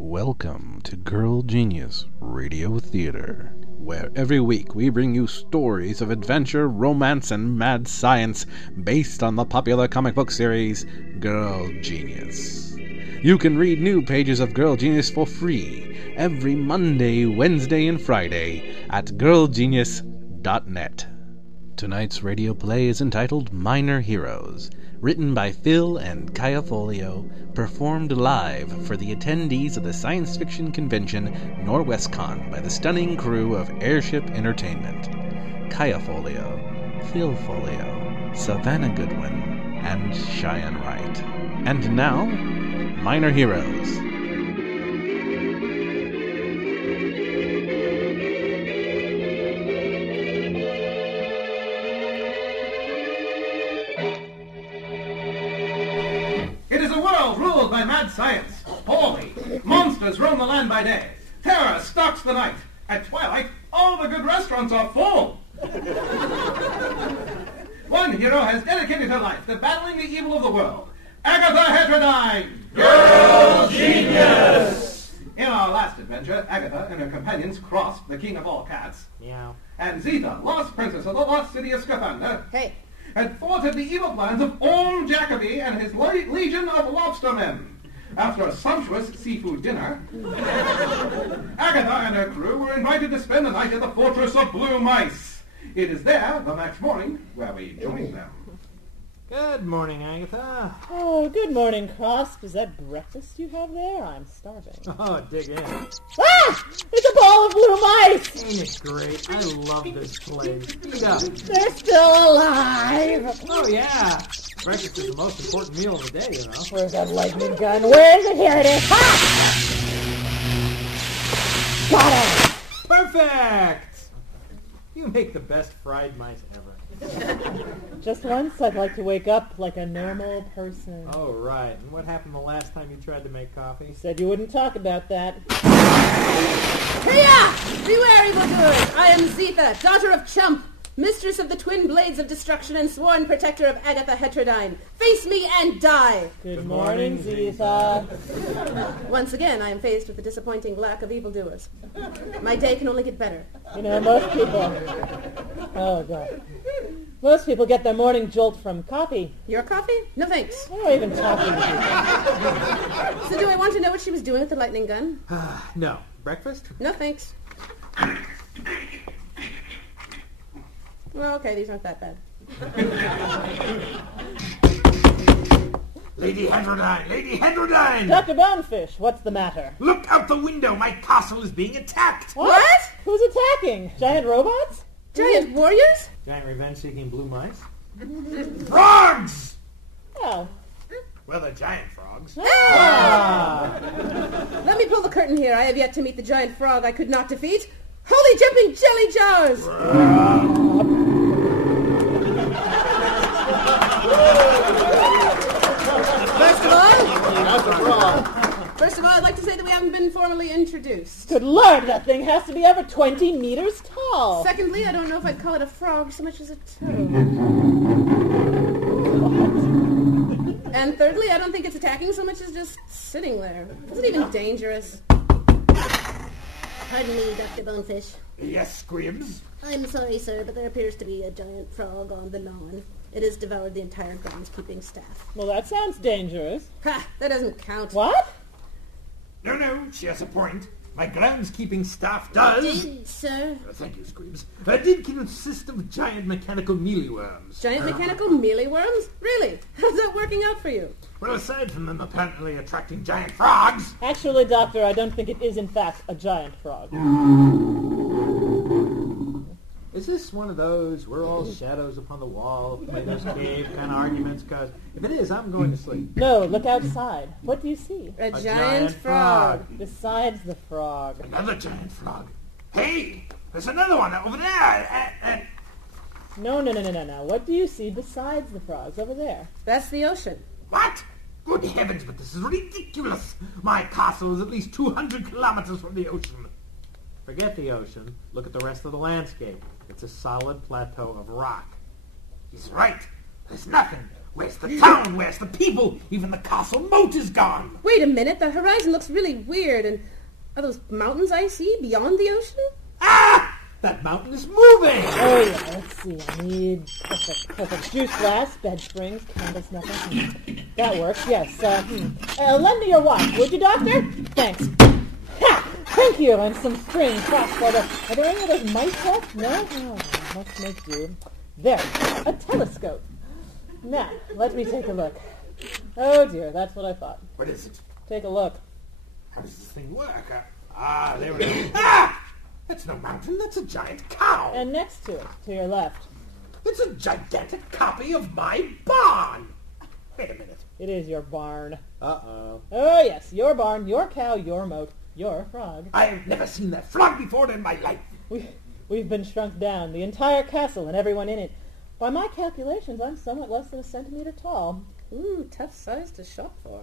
Welcome to Girl Genius Radio Theater, where every week we bring you stories of adventure, romance, and mad science based on the popular comic book series Girl Genius. You can read new pages of Girl Genius for free every Monday, Wednesday, and Friday at girlgenius.net. Tonight's radio play is entitled Minor Heroes, written by Phil and Kaya Folio, performed live for the attendees of the science fiction convention NorwestCon by the stunning crew of Airship Entertainment. Kaya Folio, Phil Folio, Savannah Goodwin, and Cheyenne Wright. And now, Minor Heroes. Ruled by mad science, holy monsters roam the land by day, terror stalks the night. At twilight, all the good restaurants are full. One hero has dedicated her life to battling the evil of the world. Agatha Heterodyne, Girl Genius! In our last adventure, Agatha and her companions crossed the king of all cats. Meow. And Zita, lost princess of the lost city of Scaphander, Hey. had thwarted the evil plans of Orm Jacoby and his legion of lobstermen. After a sumptuous seafood dinner, Agatha and her crew were invited to spend the night at the fortress of Blue Mice. It is there, the next morning, where we join them. Good morning, Agatha. Oh, good morning, Crosp. Is that breakfast you have there? I'm starving. Oh, dig in. Ah! It's a ball of blue mice! Ain't it great? I love this place. Eat up. They're still alive! Oh, yeah. Breakfast is the most important meal of the day, you know. Where's that lightning gun? Where is it? Here it is! Ha! Got it! Perfect! You make the best fried mice ever. Just once, I'd like to wake up like a normal person. Oh, right. And what happened the last time you tried to make coffee? You said you wouldn't talk about that. Hiya! Beware, evildoers! I am Zita, daughter of Chump, mistress of the twin blades of destruction and sworn protector of Agatha Heterodyne. Face me and die! Good morning, Zita. Once again, I am faced with the disappointing lack of evildoers. My day can only get better. You know, most people... Oh, God. Most people get their morning jolt from coffee. Your coffee? No thanks. I don't even talk to you. So do I want to know what she was doing with the lightning gun? No. Breakfast? No thanks. Well, okay, these aren't that bad. Lady Heterodyne! Lady Heterodyne! Dr. Bonefish, what's the matter? Look out the window! My castle is being attacked! What? Who's attacking? Giant robots? Giant warriors? Giant revenge-seeking blue mice? Frogs! Oh. Well, they're giant frogs. Let me pull the curtain here. I have yet to meet the giant frog I could not defeat. Holy jumping jelly jars! First of all, I'd like to say that we haven't been formally introduced. Good Lord, that thing has to be over 20 meters tall. Secondly, I don't know if I'd call it a frog so much as a toad. And thirdly, I don't think it's attacking so much as just sitting there. Is it even dangerous? Pardon me, Dr. Bonefish. Yes, Squibs? I'm sorry, sir, but there appears to be a giant frog on the lawn. It has devoured the entire groundskeeping staff. Well, that sounds dangerous. Ha! That doesn't count. What? No, she has a point. My groundskeeping staff does... Did, sir? Thank you, Squibs. Did consist of giant mechanical mealyworms. Giant mechanical mealyworms? Really? How's that working out for you? Well, aside from them apparently attracting giant frogs... Actually, Doctor, I don't think it is, in fact, a giant frog. Is this one of those we're all shadows upon the wall of Plato's cave kind of arguments? Because if it is, I'm going to sleep. No, look outside. What do you see? A giant frog. Besides the frog. Another giant frog. Hey, there's another one over there. No. What do you see besides the frogs over there? That's the ocean. What? Good heavens, but this is ridiculous. My castle is at least 200 kilometers from the ocean. Forget the ocean. Look at the rest of the landscape. It's a solid plateau of rock. He's right. There's nothing. Where's the town? Where's the people? Even the castle moat is gone. Wait a minute, the horizon looks really weird, and are those mountains I see beyond the ocean? Ah! That mountain is moving! Oh, yeah, let's see. I need perfect juice glass, bed springs, candles, nothing. That works, yes. Lend me your watch, would you, Doctor? Thanks. Ha! Thank you, and some string crossed by the... Are there any of those mice left? No? Oh, must make do. There, a telescope. Now, let me take a look. Oh, dear, that's what I thought. What is it? Take a look. How does this thing work? There it is. Ah! That's no mountain, that's a giant cow. And next to it, to your left. It's a gigantic copy of my barn. Wait a minute. It is your barn. Uh-oh. Oh, yes, your barn, your cow, your moat, your frog. I've never seen that frog before in my life. We've been shrunk down, the entire castle and everyone in it. By my calculations, I'm somewhat less than a centimeter tall. Ooh, tough size to shop for.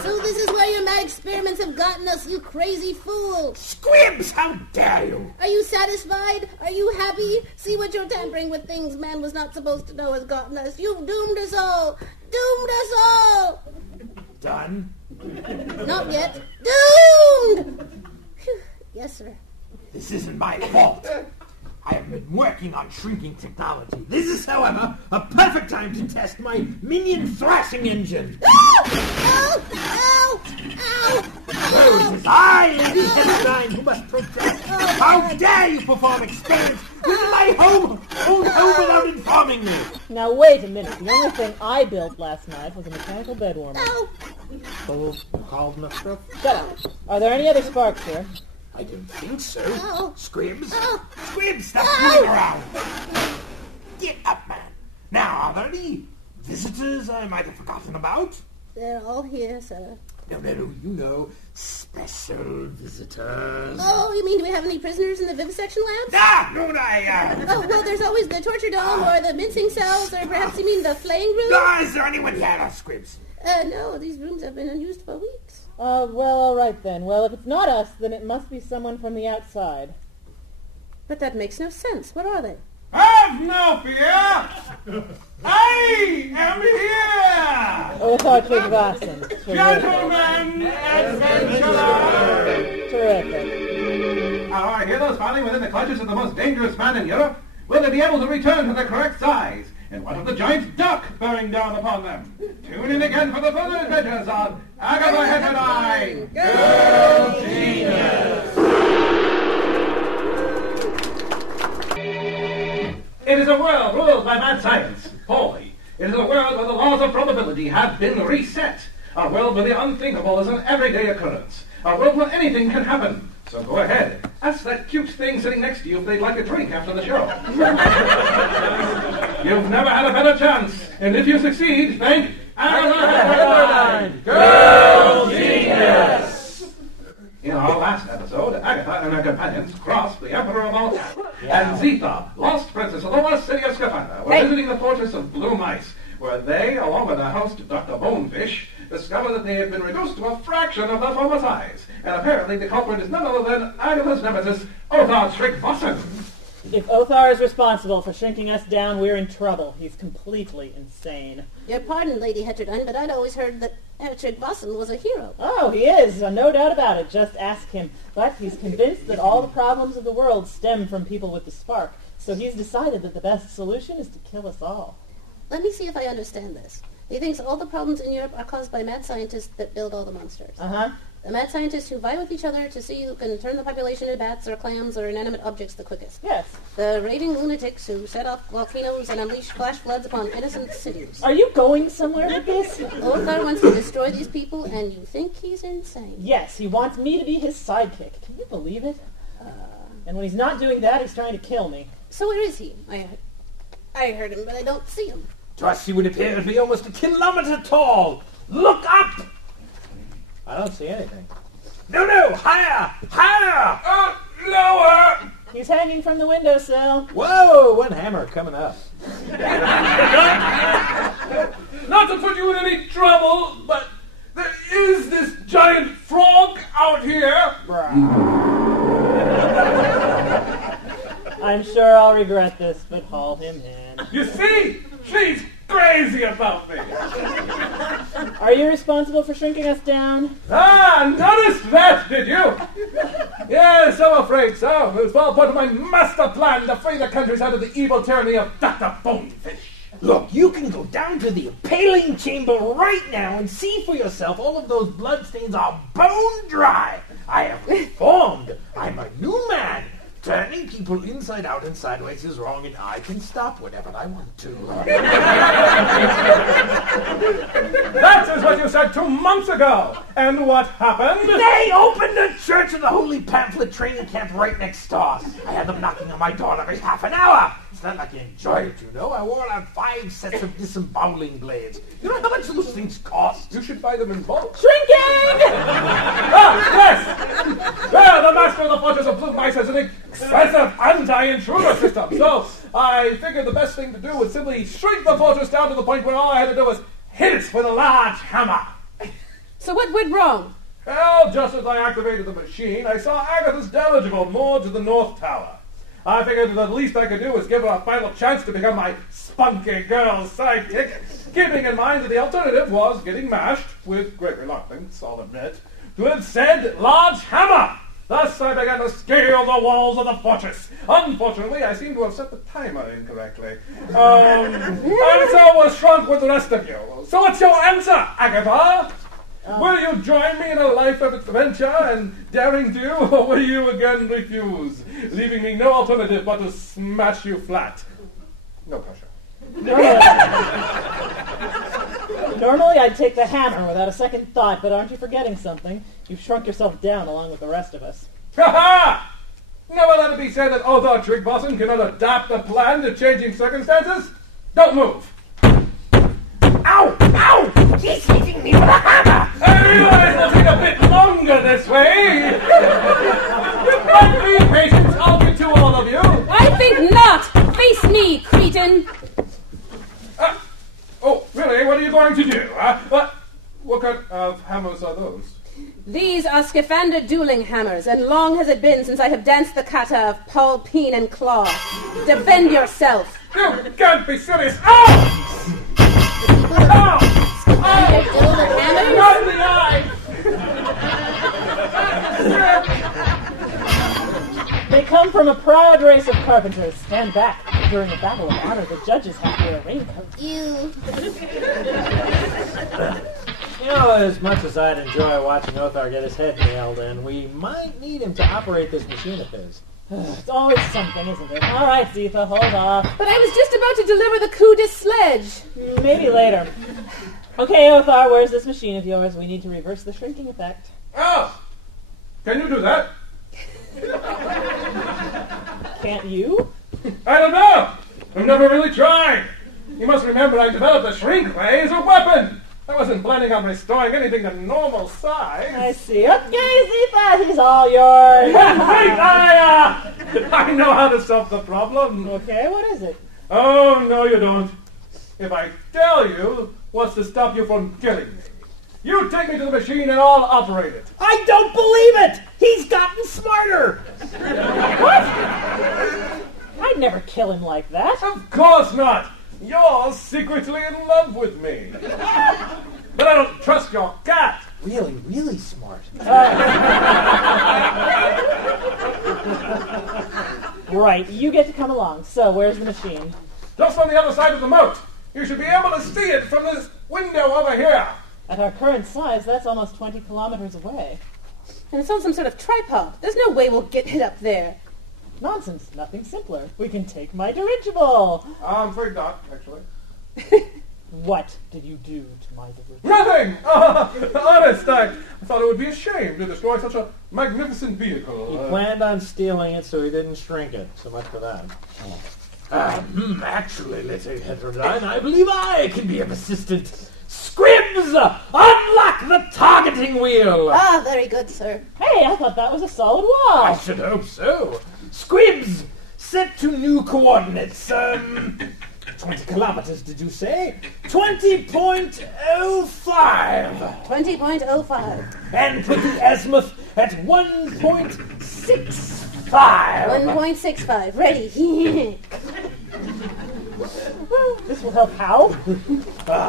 So this is where your mad experiments have gotten us, you crazy fool. Squibs, how dare you? Are you satisfied? Are you happy? See what your tampering with things man was not supposed to know has gotten us. You've doomed us all. Doomed us all. Done? Not yet. Doomed! Phew. Yes, sir. This isn't my fault. I have been working on shrinking technology. This is, however, a perfect time to test my minion thrashing engine. Ow! Ow! Ow! So it is I, Lady Headline, who must protest. How dare you perform experiments within my own home without informing me? Now, wait a minute. The only thing I built last night was a mechanical bed warmer. Ow! Oh, you called me stuff? Shut up. Are there any other sparks here? I don't think so. Ow. Squibs? Ow. Squibs, stop Ow. fooling around. Get up, man. Now, are there any visitors I might have forgotten about? They're all here, sir. No, you know, special visitors. Oh, you mean do we have any prisoners in the vivisection labs? No, Oh, well, there's always the torture dome or the mincing cells, or perhaps you mean the flaying room? Is there anyone here, Squibs? No, these rooms have been unused for weeks. Well, all right then. Well, if it's not us, then it must be someone from the outside. But that makes no sense. What are they? Have no fear! I am here! Othar Trigvason. Gentlemen, adventurers! Terrific. Our heroes finally within the clutches of the most dangerous man in Europe. Will they be able to return to the correct size? And what of the giant duck bearing down upon them? Tune in again for the further adventures of Agatha Heterodine, Girl Genius! It is a world ruled by mad science, wholly. It is a world where the laws of probability have been reset. A world where the unthinkable is an everyday occurrence. A world where anything can happen. So go ahead, ask that cute thing sitting next to you if they'd like a drink after the show. You've never had a better chance, and if you succeed, thank Agatha Heterodine, Girl Genius! In our last episode, Agatha and her companions crossed the Emperor of all time, and Zitha, lost princess of the lost city of Scapanda, were visiting the fortress of Blue Mice, where they, along with their host, Dr. Bonefish, discovered that they had been reduced to a fraction of their former size, and apparently the culprit is none other than Agatha's nemesis, Othar Trigvason. If Othar is responsible for shrinking us down, we're in trouble. He's completely insane. Your pardon, Lady Heterodine, but I'd always heard that Trigvason was a hero. Oh, he is. No doubt about it. Just ask him. But he's convinced that all the problems of the world stem from people with the spark. So he's decided that the best solution is to kill us all. Let me see if I understand this. He thinks all the problems in Europe are caused by mad scientists that build all the monsters. Uh-huh. The mad scientists who vie with each other to see who can turn the population into bats or clams or inanimate objects the quickest. Yes. The raving lunatics who set off volcanoes and unleash flash floods upon innocent cities. Are you going somewhere with this? Othar wants to destroy these people, and you think he's insane. Yes, he wants me to be his sidekick. Can you believe it? And when he's not doing that, he's trying to kill me. So where is he? I heard him, but I don't see him. To us he would appear to be almost a kilometer tall. Look up! I don't see anything. No, higher! Higher! Lower! He's hanging from the windowsill. Whoa, one hammer coming up. Not to put you in any trouble, but there is this giant frog out here. I'm sure I'll regret this, but haul him in. You see, She's crazy about me. Are you responsible for shrinking us down? Ah, noticed that, did you? Yes, I'm afraid so. It was all part of my master plan to free the countryside of the evil tyranny of Dr. Bonefish. Look, you can go down to the impaling chamber right now and see for yourself all of those bloodstains are bone dry. I have reformed. I'm a new man. Turning people inside out and sideways is wrong, and I can stop whenever I want to. That is what you said 2 months ago. And what happened? They opened a church in the Holy Pamphlet training camp right next door. I had them knocking on my door every half an hour. It's not like I enjoy it, you know. I wore out 5 sets of disemboweling blades. You know how much those things cost? You should buy them in bulk. Shrinking! Yes! Well, the master of the Fortress of Blue Mice has an expensive anti-intruder system, so I figured the best thing to do was simply shrink the fortress down to the point where all I had to do was hit it with a large hammer. So what went wrong? Well, just as I activated the machine, I saw Agatha's dirigible moored to the North Tower. I figured the least I could do was give her a final chance to become my spunky girl sidekick, keeping in mind that the alternative was getting mashed, with great reluctance, I'll admit, with said large hammer. Thus I began to scale the walls of the fortress. Unfortunately, I seem to have set the timer incorrectly. And so was shrunk with the rest of you. So what's your answer, Agatha? Will you join me in a life of adventure and daring do, or will you again refuse, leaving me no alternative but to smash you flat? No pressure. Normally I'd take the hammer without a second thought, but aren't you forgetting something? You've shrunk yourself down along with the rest of us. Ha-ha! Never let it be said that Othar Tryggvason cannot adapt a plan to changing circumstances. Don't move. Ow! Ow! He's hitting me with a hammer! I realize it'll take a bit longer this way. But be patient, I'll get to all of you. I think not! Face me, cretin! Oh, really? What are you going to do? What kind of hammers are those? These are Scafander dueling hammers, and long has it been since I have danced the kata of Paul, Peen, and Claw. Defend yourself! You can't be serious! Oh! Oh! Scafander dueling hammers? Not in the eye! They come from a proud race of carpenters. Stand back. During a battle of honor, the judges have to wear raincoats. You. You know, as much as I'd enjoy watching Othar get his head nailed in, we might need him to operate this machine of his. It's always something, isn't it? All right, Zitha, hold off. But I was just about to deliver the coup de sledge. Maybe later. Okay, Othar, where's this machine of yours? We need to reverse the shrinking effect. Oh! Can you do that? Can't you? I don't know! I've never really tried! You must remember I developed the shrink ray as a weapon! I wasn't planning on restoring anything to normal size. I see. Okay, Zitha, he's all yours. Wait, I know how to solve the problem. Okay, what is it? Oh, no you don't. If I tell you what's to stop you from killing me, you take me to the machine and I'll operate it. I don't believe it! He's gotten smarter! What? I'd never kill him like that. Of course not. You're secretly in love with me. But I don't trust your cat. Really, really smart. Right, you get to come along. So, where's the machine? Just on the other side of the moat. You should be able to see it from this window over here. At our current size, that's almost 20 kilometers away. And it's on some sort of tripod. There's no way we'll get it up there. Nonsense, nothing simpler. We can take my dirigible. I'm afraid not, actually. What did you do to my dirigible? Nothing! Honest, I thought it would be a shame to destroy such a magnificent vehicle. He planned on stealing it, so he didn't shrink it. So much for that. Actually, little heterodyne, I believe I can be of assistance. Scribs! Unlock the targeting wheel! Ah, very good, sir. Hey, I thought that was a solid wall. I should hope so. Squibs, set to new coordinates. 20 kilometers, did you say? 20.05. 20.05. And put the azimuth at 1.65. 1.65. Ready. This will help how?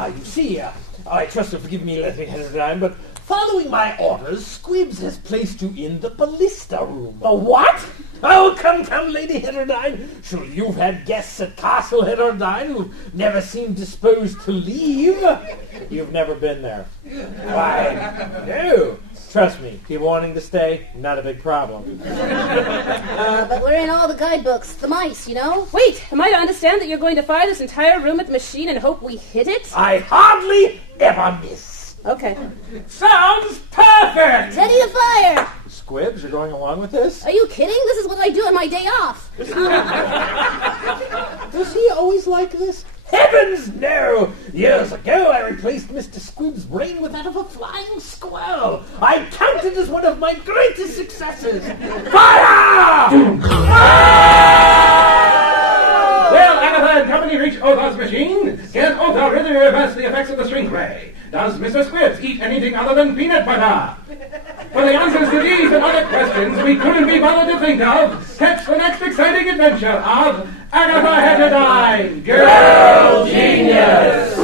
You see, I trust you'll forgive me letting Heterodyne, but following my orders, Squibs has placed you in the ballista room. The what? Oh, come, Lady Heterodyne. Sure, you've had guests at Castle Heterodyne who've never seemed disposed to leave. You've never been there. Why, no. Trust me, people wanting to stay, not a big problem. But we're in all the guidebooks. The mice, you know? Wait, am I to understand that you're going to fire this entire room at the machine and hope we hit it? I hardly ever miss. Okay. Sounds perfect! Ready to fire! Squibs, you're going along with this? Are you kidding? This is what I do on my day off. Was he always like this? Heavens, no! Years ago, I replaced Mr. Squib's brain with that of a flying squirrel. I count it as one of my greatest successes. Fire! Well, Agatha and company reach Othar's machine. Can Othar really reverse the effects of the shrink ray? Does Mr. Squibs eat anything other than peanut butter? For the answers to these and other questions we couldn't be bothered to think of, catch the next exciting adventure of Agatha Heterodyne, Girl Genius!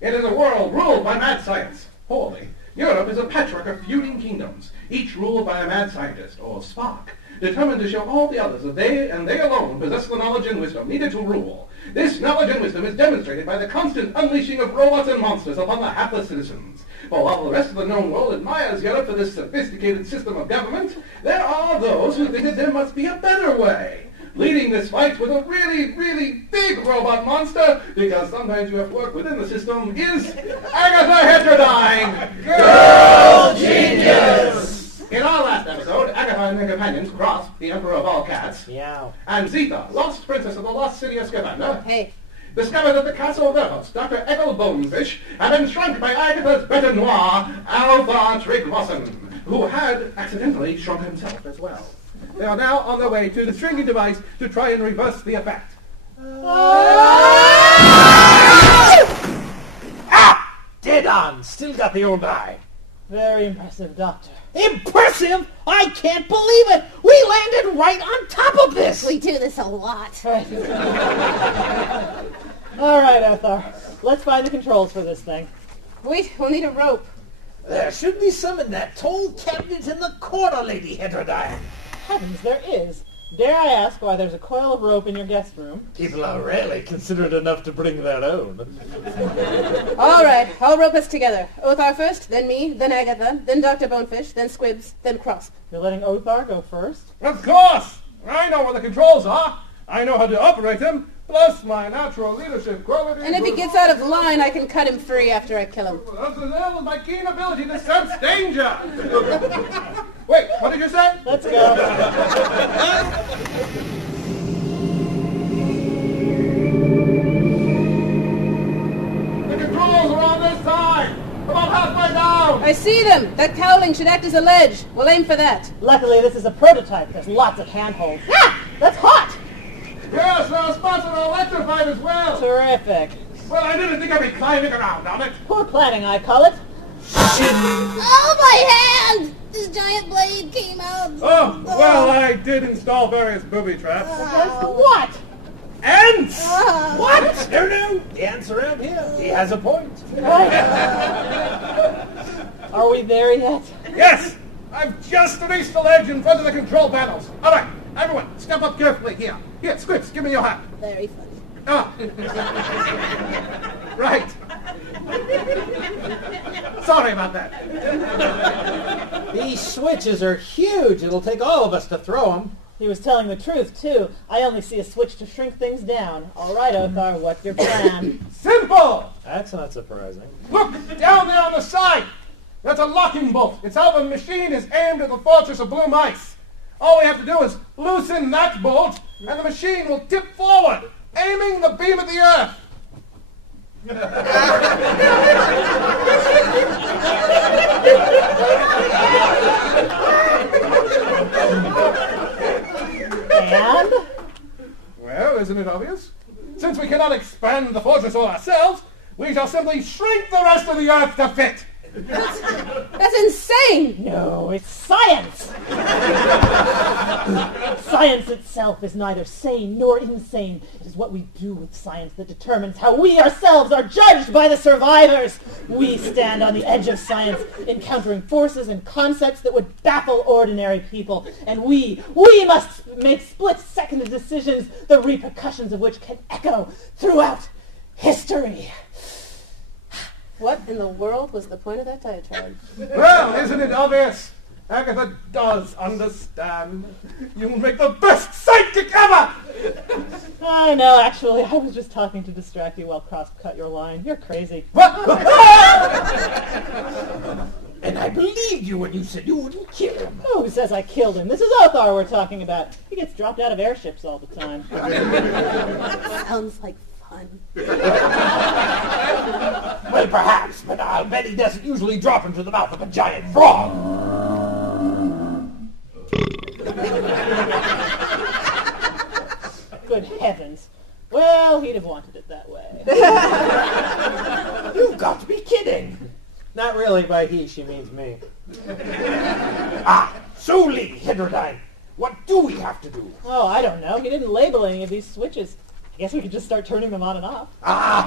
It is a world ruled by mad science. Wholly. Europe is a patchwork of feuding kingdoms, each ruled by a mad scientist, or spark, determined to show all the others that they and they alone possess the knowledge and wisdom needed to rule. This knowledge and wisdom is demonstrated by the constant unleashing of robots and monsters upon the hapless citizens. For while the rest of the known world admires Europe for this sophisticated system of government, there are those who think that there must be a better way. Leading this fight with a really, really big robot monster, because sometimes you have to work within the system, is Agatha Heterodyne, Girl Genius! In our last episode, Agatha and her companions crossed the Emperor of all cats, Meow. and Zitha, lost princess of the lost city of Scamander, Hey. discovered that the castle of their host, Dr. Ethel Bonefish, had been shrunk by Agatha's bete noir, Othar Tryggvason, who had accidentally shrunk himself as well. They are now on their way to the shrinking device to try and reverse the effect. Ah! Dead on! Still got the old eye. Very impressive, Doctor. Impressive! I can't believe it! We landed right on top of this! We do this a lot. All right, Othar. Let's find the controls for this thing. Wait, we'll need a rope. There should be some in that tall cabinet in the corner, Lady Heterodyne. Heavens, there is. Dare I ask why there's a coil of rope in your guest room? People are rarely considerate enough to bring their own. All right, I'll rope us together. Othar first, then me, then Agatha, then Dr. Bonefish, then Squibs, then Crosp. You're letting Othar go first? Of course! I know where the controls are. I know how to operate them, plus my natural leadership qualities. And if he gets out of line, I can cut him free after I kill him. That's the hell with my keen ability to sense danger. Wait, what did you say? Let's go. The controls are on this side. About halfway down. I see them. That cowling should act as a ledge. We'll aim for that. Luckily, this is a prototype. There's lots of handholds. Ah! That's hot! Yes, our spots are electrified as well. Terrific. Well, I didn't think I'd be climbing around on it. Poor planning, I call it. Oh, my hand! This giant blade came out. Oh, well, I did install various booby traps. What? Ants! What? No. The ants around here. He has a point. Are we there yet? Yes! I've just reached the ledge in front of the control panels. All right, everyone, step up carefully. Here, Squibs, give me your hat. Very funny. Ah. Right. Sorry about that. These switches are huge. It'll take all of us to throw them. He was telling the truth, too. I only see a switch to shrink things down. All right, Othar, what's your plan? Simple! That's not surprising. Look, down there on the side. That's a locking bolt. It's how the machine is aimed at the fortress of blue mice. All we have to do is loosen that bolt, and the machine will tip forward, aiming the beam at the earth. And? Well, isn't it obvious? Since we cannot expand the fortress all ourselves, we shall simply shrink the rest of the earth to fit. That's insane! No, it's science! Science itself is neither sane nor insane. It is what we do with science that determines how we ourselves are judged by the survivors. We stand on the edge of science, encountering forces and concepts that would baffle ordinary people. And we must make split-second decisions, the repercussions of which can echo throughout history. What in the world was the point of that diatribe? Well, isn't it obvious? Agatha does understand. You make the best sidekick ever! Oh, no, actually, I was just talking to distract you while Cross cut your line. You're crazy. And I believed you when you said you wouldn't kill him. Who says I killed him? This is Othar we're talking about. He gets dropped out of airships all the time. Sounds like fun. Well, perhaps, but I'll bet he doesn't usually drop into the mouth of a giant frog. Good heavens. Well, he'd have wanted it that way. You've got to be kidding. Not really, by he, she means me. So Lady Heterodyne, what do we have to do? Oh, I don't know. He didn't label any of these switches. I guess we could just start turning them on and off.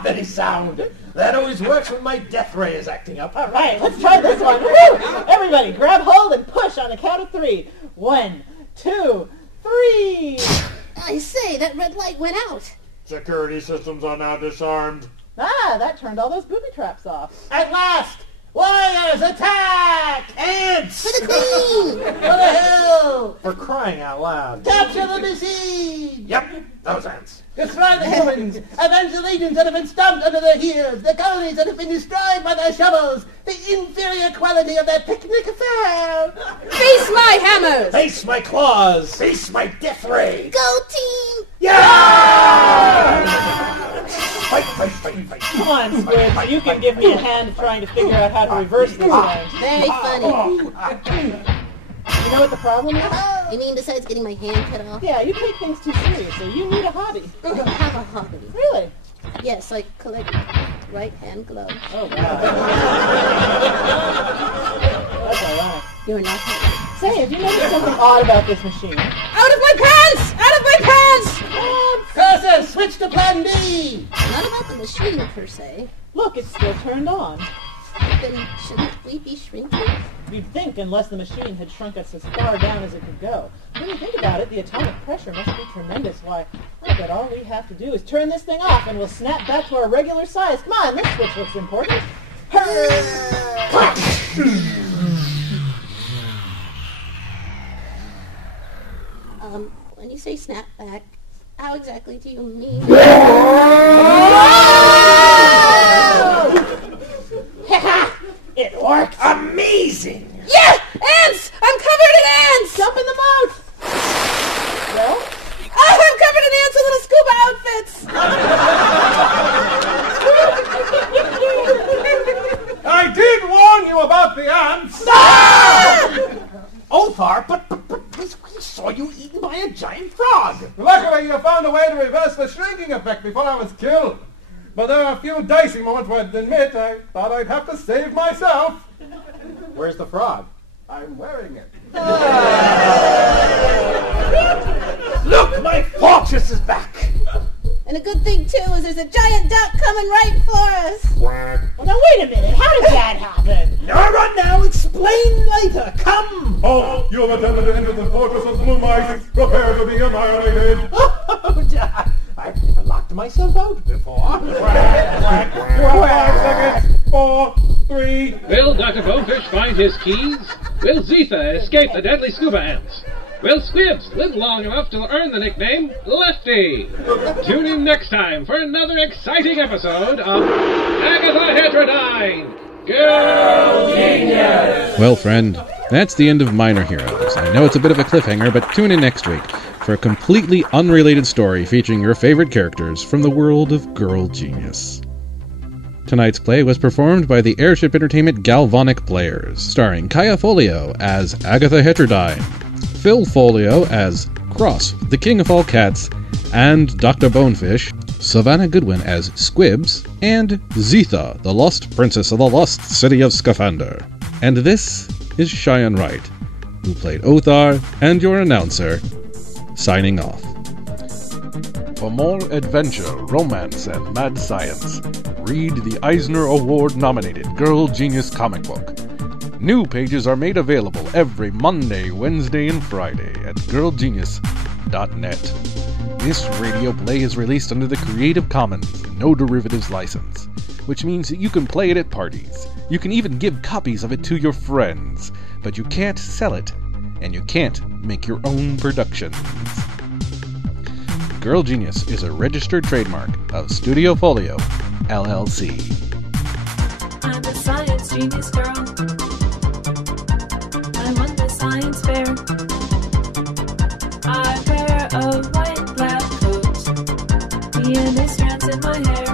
Very sound. That always works when my death ray is acting up. All right, let's try this one. Woo! Everybody, grab hold and push on the count of 3. 1, 2, 3. I say, that red light went out. Security systems are now disarmed. That turned all those booby traps off. At last! Warriors, attack! Ants! For the queen! For the hill! For crying out loud. Capture the besieged! Yep, those ants. Destroy the humans! Avenge the legions that have been stomped under their heels! The colonies that have been destroyed by their shovels! The inferior quality of their picnic affair! Face my hammers! Face my claws! Face my death ray! Go team! Yeah! Fight, fight, fight, fight. Come on, Squid. You can give me a hand trying to figure out how to reverse this thing. Very funny. You know what the problem is? You mean besides getting my hand cut off? Yeah, you take things too seriously. You need a hobby. I don't have a hobby. Really? Yes, I collect right-hand gloves. Oh, wow. That's ironic. You're not happy. Say, have you noticed something odd about this machine? Out of my pants! Out of my pants! Cursor, switch to plan B! Not about the machine, per se. Look, it's still turned on. Then shouldn't we be shrinking? You'd think, unless the machine had shrunk us as far down as it could go. When you think about it, the atomic pressure must be tremendous. Why, I bet all we have to do is turn this thing off and we'll snap back to our regular size. Come on, this switch looks important. When you say snap back, how exactly do you mean? It worked! Amazing! Yeah! Ants! I'm covered in ants! Jump in the boat! Well? Oh, I'm covered in ants with little scuba outfits! I did warn you about the ants! Othar, but we saw you eaten by a giant frog! Luckily, you found a way to reverse the shrinking effect before I was killed. But there are a few dicey moments where I'd admit I thought I'd have to save myself. Where's the frog? I'm wearing it. Look, my fortress is back! And a good thing, too, is there's a giant duck coming right for us. Well, now wait a minute. How did that happen? No run now, explain later. Come! Oh, you have attempted to enter the fortress of Blue Mice. Prepare to be annihilated. Oh, I've never locked myself out before. 5 seconds. 4, 3. Will Dr. Bonefish find his keys? Will Zitha escape the deadly scuba ants? Will Squibs live long enough to earn the nickname Lefty? Tune in next time for another exciting episode of Agatha Heterodyne, Girl Genius! Well, friend, that's the end of Minor Heroes. I know it's a bit of a cliffhanger, but tune in next week for a completely unrelated story featuring your favorite characters from the world of Girl Genius. Tonight's play was performed by the Airship Entertainment Galvanic Players, starring Kaya Folio as Agatha Heterodyne, Phil Folio as Cross, the King of All Cats, and Dr. Bonefish Savannah Goodwin as Squibs, and Zitha, the lost princess of the lost city of Scaphander. And this is Cheyenne Wright, who played Othar, and your announcer, signing off. For more adventure, romance, and mad science, read the Eisner Award-nominated Girl Genius comic book. New pages are made available every Monday, Wednesday, and Friday at girlgenius.net. This radio play is released under the Creative Commons No Derivatives license, which means that you can play it at parties. You can even give copies of it to your friends, but you can't sell it, and you can't make your own productions. Girl Genius is a registered trademark of Studio Folio, LLC. I'm a science genius girl. I won the science fair. I wear a white lab coat. DNA strands in my hair.